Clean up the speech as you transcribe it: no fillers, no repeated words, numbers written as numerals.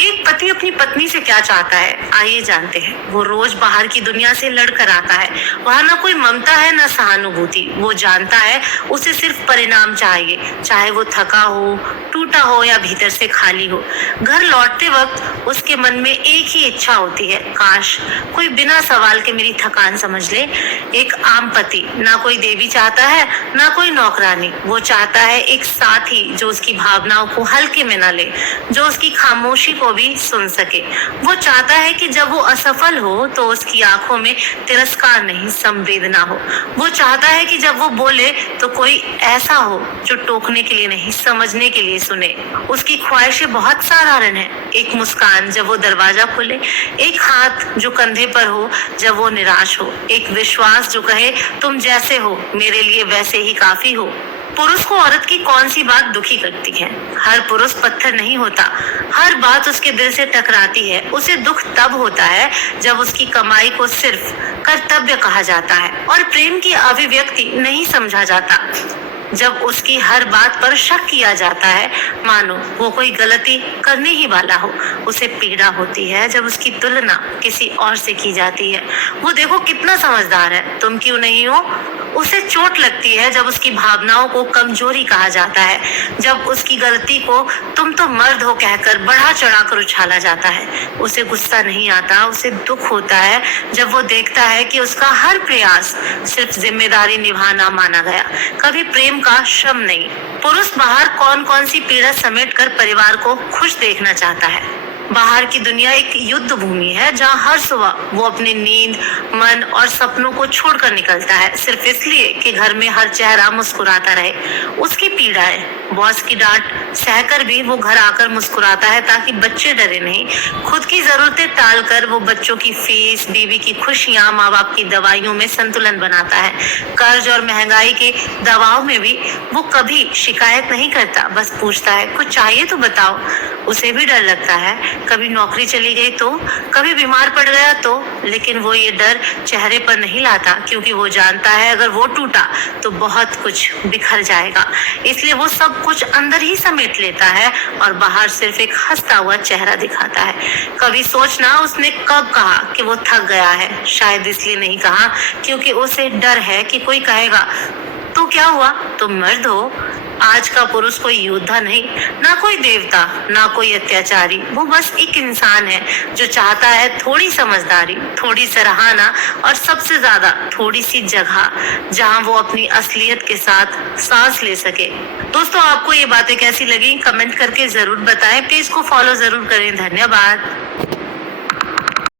एक पति अपनी पत्नी से क्या चाहता है, आइए जानते हैं। वो रोज बाहर की दुनिया से लड़कर आता है। वहाँ ना कोई ममता है ना सहानुभूति। वो जानता है उसे सिर्फ परिणाम चाहिए, चाहे वो थका हो, टूटा हो या भीतर से खाली हो। घर लौटते वक्त उसके मन में एक ही इच्छा होती है, काश कोई बिना सवाल के मेरी थकान समझ ले। एक आम पति ना कोई देवी चाहता है ना कोई नौकरानी। वो चाहता है एक साथी जो उसकी भावनाओं को हल्के में न ले, जो उसकी खामोशी को भी सुन सके। वो चाहता है कि जब वो असफल हो तो उसकी आंखों में तिरस्कार नहीं, संवेदना हो। वो चाहता है कि जब वो बोले तो कोई ऐसा हो जो टोकने के लिए नहीं, समझने के लिए सुने। उसकी ख्वाहिशें बहुत साधारण है। एक मुस्कान जब वो दरवाजा खोले, एक हाथ जो कंधे पर हो जब वो निराश हो, एक विश्वास जो कहे तुम जैसे हो मेरे लिए वैसे ही काफी हो। पुरुष को औरत की कौन सी बात दुखी करती है? हर पुरुष पत्थर नहीं होता, हर बात उसके दिल से टकराती है। उसे दुख तब होता है जब उसकी कमाई को सिर्फ कर्तव्य कहा जाता है और प्रेम की अभिव्यक्ति नहीं समझा जाता। जब उसकी हर बात पर शक किया जाता है, मानो वो कोई गलती करने ही वाला हो। उसे पीड़ा होती है जब उसकी तुलना किसी और से की जाती है। वो देखो कितना समझदार है, तुम क्यों नहीं हो। उसे चोट लगती है जब उसकी भावनाओं को कमजोरी कहा जाता है, जब उसकी गलती को तुम तो मर्द हो कहकर बढ़ा चढ़ाकर उछाला जाता है। उसे गुस्सा नहीं आता, उसे दुख होता है जब वो देखता है कि उसका हर प्रयास सिर्फ जिम्मेदारी निभाना माना गया, कभी प्रेम का श्रम नहीं। पुरुष बाहर कौन कौन सी पीड़ा समेट कर परिवार को खुश देखना चाहता है। बाहर की दुनिया एक युद्ध भूमि है जहाँ हर सुबह वो अपनी नींद, मन और सपनों को छोड़कर निकलता है, सिर्फ इसलिए कि घर में हर चेहरा मुस्कुराता रहे। उसकी पीड़ा है, बॉस की डांट सहकर भी वो घर आकर मुस्कुराता है ताकि बच्चे डरे नहीं। खुद की जरूरतें टालकर वो बच्चों की फीस, बीवी की खुशियां, माँ बाप की दवाइयों में संतुलन बनाता है। कर्ज और महंगाई के दबाव में भी वो कभी शिकायत नहीं करता, बस पूछता है कुछ चाहिए तो बताओ। उसे भी डर लगता है, कभी नौकरी चली गई तो, कभी बीमार पड़ गया तो, लेकिन वो ये डर चेहरे पर नहीं लाता क्योंकि वो जानता है अगर वो टूटा तो बहुत कुछ बिखर जाएगा। इसलिए वो सब कुछ अंदर ही समेट लेता है और बाहर सिर्फ एक हंसता हुआ चेहरा दिखाता है। कभी सोचना उसने कब कहा कि वो थक गया है, शायद इसलिए नहीं कहा क्योंकि उसे डर है कि कोई कहेगा तो क्या हुआ, तुम मर्द हो। आज का पुरुष कोई योद्धा नहीं, ना कोई देवता, ना कोई अत्याचारी। वो बस एक इंसान है जो चाहता है थोड़ी समझदारी, थोड़ी सराहना और सबसे ज्यादा थोड़ी सी जगह जहां वो अपनी असलियत के साथ सांस ले सके। दोस्तों, आपको ये बातें कैसी लगी कमेंट करके जरूर बताएं। पेज को फॉलो जरूर करें। धन्यवाद।